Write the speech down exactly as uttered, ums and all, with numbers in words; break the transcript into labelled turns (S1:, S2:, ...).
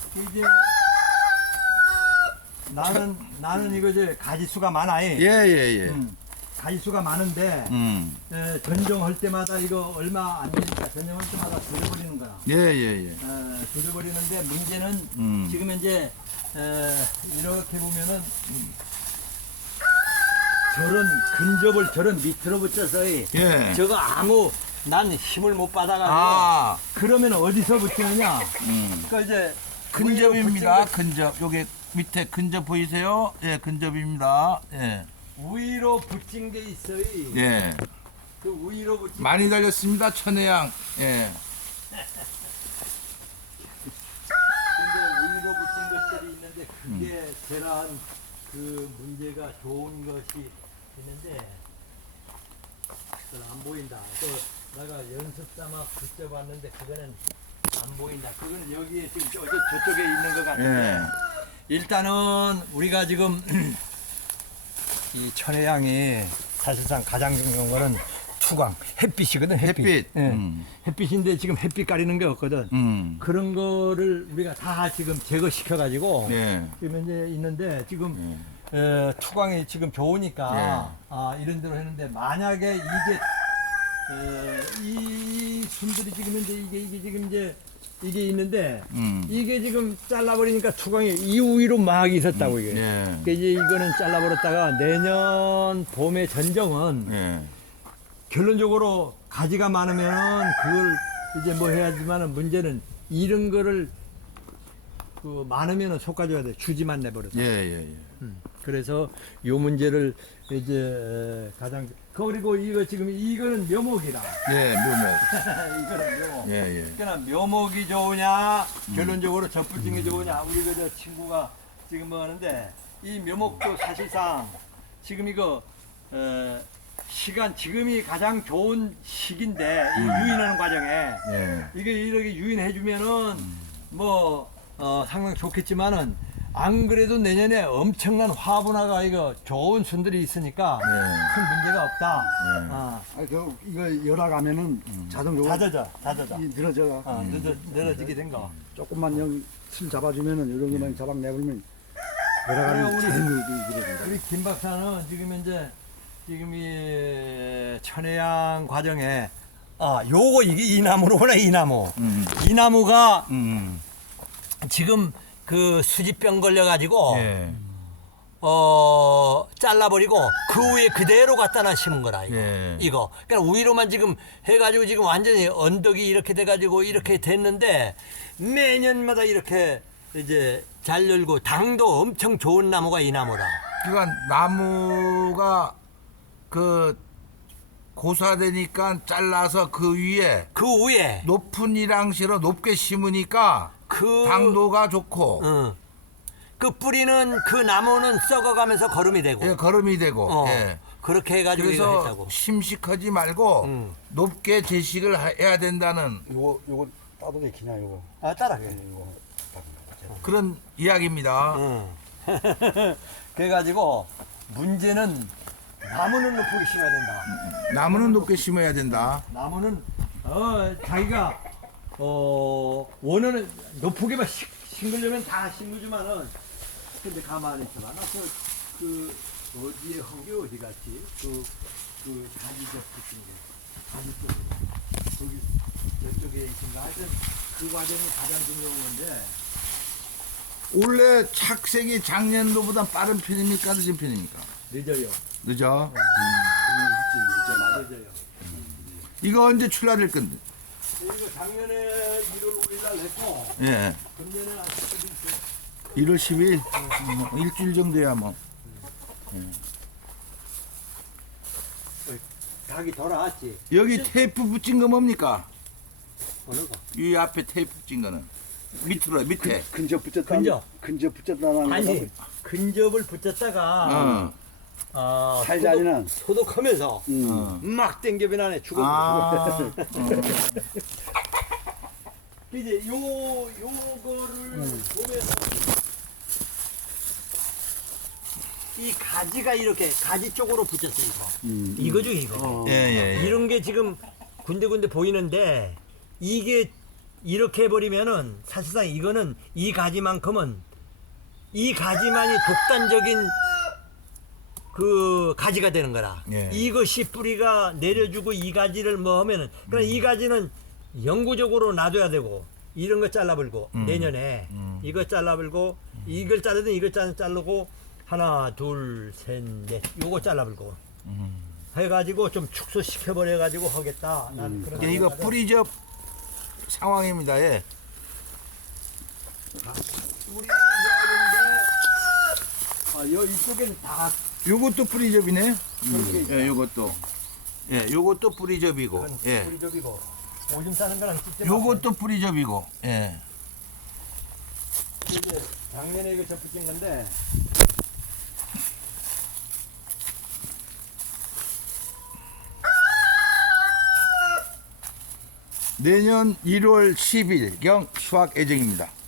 S1: 이제 나는 나는 이거 이제 가지수가 많아.
S2: 예, 예, 예.
S1: 음, 가지수가 많은데
S2: 음.
S1: 에, 전종할 때마다 이거 얼마 안 되니까 전종할 때마다 줄여버리는 거야.
S2: 예, 예, 예.
S1: 에, 줄여버리는데 문제는
S2: 음.
S1: 지금 이제 에, 이렇게 보면은 저런 근접을 저런 밑으로 붙여서
S2: 예.
S1: 저거 아무 난 힘을 못 받아가지고
S2: 아,
S1: 그러면 어디서 붙이느냐?
S2: 음.
S1: 그러니까 이제
S2: 근접입니다.
S1: 위로 붙인
S2: 근접. 요게 밑에 근접 보이세요? 예, 근접입니다. 예.
S1: 거- 위로 붙인 게 있어요.
S2: 예.
S1: 그 위로 붙인
S2: 많이 달렸습니다. 천혜양. 예.
S1: 근데 위로 붙인 것들이 있는데 그게 대란 그 문제가 좋은 것이 있는데 그건 안 보인다. 또 내가 연습 삼아 붙여봤는데 그거는 안 보인다. 그건 여기에 지금 저, 저, 저쪽에 있는 것 같은데
S2: 예.
S1: 일단은 우리가 지금 이 천혜향이 사실상 가장 중요한 거는 투광, 햇빛이거든. 햇빛.
S2: 햇빛.
S1: 예.
S2: 음.
S1: 햇빛인데 지금 햇빛 가리는 게 없거든.
S2: 음.
S1: 그런 거를 우리가 다 지금 제거시켜 가지고
S2: 예.
S1: 지금 이제 있는데 지금
S2: 예.
S1: 에, 투광이 지금 좋으니까
S2: 예.
S1: 아, 이런 대로 했는데 만약에 이게 에, 이 순들이 지금 이제 이게 이게 지금 이제 이게 있는데
S2: 음.
S1: 이게 지금 잘라버리니까 투광이 이 위로 막 있었다고 이게.
S2: 예.
S1: 그러니까 이제 이거는 잘라버렸다가 내년 봄에 전정은
S2: 예.
S1: 결론적으로 가지가 많으면 그걸 이제 뭐 해야지만은 문제는 이런 거를 그 많으면은 솎아줘야 돼. 주지만 내버려서.
S2: 예, 예, 예.
S1: 음. 그래서 요 문제를 이제 가장 그리고 이거 지금 이거는 묘목이라.
S2: 예, 묘목.
S1: 이거는 묘목.
S2: 예, 예.
S1: 그러니까 묘목이 좋으냐 결론적으로 접붙인 게 좋으냐 우리 그 저 친구가 지금 뭐 하는데 이 묘목도 사실상 지금 이거 어, 시간 지금이 가장 좋은 시기인데 이 유인하는 과정에
S2: 예.
S1: 이게 이렇게 유인해 주면은 뭐 어, 상당히 좋겠지만은 안 그래도 내년에 엄청난 화분화가 이거 좋은 순들이 있으니까
S2: 예.
S1: 큰 문제가 없다.
S2: 예.
S1: 어,
S3: 아, 그 이거 열어가면은 자동으로
S1: 닫아져, 닫아져.
S3: 이 늘어져.
S1: 어, 늘어, 늘어지게 된 거.
S3: 조금만 영실 잡아주면은 이런 것만 잡아 내버리면
S1: 그래,
S3: 열어가면
S1: 우리-
S3: 자동으로 늘어진다.
S1: 우리 김 박사는 지금 이제 지금 이 천혜향 과정에 아 요거 이게 이 나무로구나 이 나무.
S2: 음.
S1: 이 나무가
S2: 음.
S1: 지금 그 수지병 걸려가지고
S2: 예.
S1: 어 잘라버리고 그 위에 그대로 갖다 놔 심은 거라 이거.
S2: 예.
S1: 이거. 그러니까 위로만 지금 해가지고 지금 완전히 언덕이 이렇게 돼가지고 이렇게 됐는데 매년마다 이렇게 이제 잘 열고 당도 엄청 좋은 나무가 이 나무라.
S2: 그러니까 나무가 그 고사되니까 잘라서 그 위에
S1: 그 위에
S2: 높은 이랑시로 높게 심으니까
S1: 그
S2: 당도가 좋고
S1: 응. 그 뿌리는 그 나무는 썩어가면서 거름이 되고.
S2: 예, 걸음이 되고
S1: 어,
S2: 예.
S1: 그렇게 해가지고 이거
S2: 그래서
S1: 했다고.
S2: 심식하지 말고
S1: 응.
S2: 높게 제식을 하- 해야 된다는
S3: 요거 요거 따뜻하게 기냐 요거.
S1: 아 따라해.
S3: 요거
S2: 그런 이야기입니다.
S1: 응. 그래가지고 문제는 나무는 높게 심어야 된다.
S2: 나무는 높게 심어야 된다.
S1: 나무는 어 자기가 어 원하는 높게만 심- 심으려면 다 심으지만은 근데 가만히 있어봐. 나그 그 어디에 흙이 어디 갔지? 그 그 가지 접붙인 게 가지 쪽으로 거기 저쪽에 있은가 하여튼 그 과정이 가장 중요한 건데.
S2: 원래 착색이 작년도보다 빠른 편입니까? 늦은 편입니까?
S1: 늦어요.
S2: 늦어.
S1: 늦어요.
S2: 이거 언제 출하될 건데?
S1: 이거 작년에 일월 오일 날 했고,
S2: 예.
S1: 금년에 아직까지
S2: 일월 십일 음, 일주일 정도야 뭐.
S1: 닭이 돌아왔지.
S2: 여기 테이프 붙인 거 뭡니까?
S1: 어느 거?
S2: 이 앞에 테이프 붙인 거는 밑으로 밑에.
S3: 근접 붙였다.
S1: 근접.
S3: 근접 붙였다는
S1: 아니, 근접을 붙였다가,
S2: 어.
S1: 아,
S3: 살자리는
S1: 소독, 소독하면서
S3: 음.
S2: 어.
S1: 막 땡겨변 안에 죽어.
S2: 아.
S1: 이제 요, 요거를 보면서 이 가지가 이렇게 가지 쪽으로 붙였어, 이거.
S3: 음.
S1: 이거죠, 이거.
S3: 어.
S2: 예, 예, 예.
S1: 이런 게 지금 군데군데 보이는데 이게 이렇게 해버리면은 사실상 이거는 이 가지만큼은 이 가지만이 독단적인 그 가지가 되는 거라.
S2: 예.
S1: 이것이 뿌리가 내려주고 이 가지를 뭐 하면은 그러니까 이 가지는 영구적으로 놔둬야 되고 이런 거 잘라버리고
S2: 음.
S1: 내년에
S2: 음.
S1: 이거 잘라버리고 이걸 자르든 이걸 잘- 자르고 하나 둘 셋 넷 요거 잘라버리고
S2: 음.
S1: 해가지고 좀 축소시켜버려 가지고 하겠다. 난 그런
S2: 예, 이거
S1: 생각을-
S2: 뿌리접 상황입니다. 예.
S1: 뿌리접인데 아, 여 이쪽에는 다
S2: 요것도 뿌리접이네.
S1: 그런 게 있다.
S2: 예, 요것도. 예, 요것도 뿌리접이고.
S1: 그건
S2: 예.
S1: 뿌리접이고 오줌 싸는 거랑 직접
S2: 요것도 뿌리접이고. 예.
S1: 이게 작년에 이거 접붙인 건데
S2: 내년 일월 십일경 수확 예정입니다.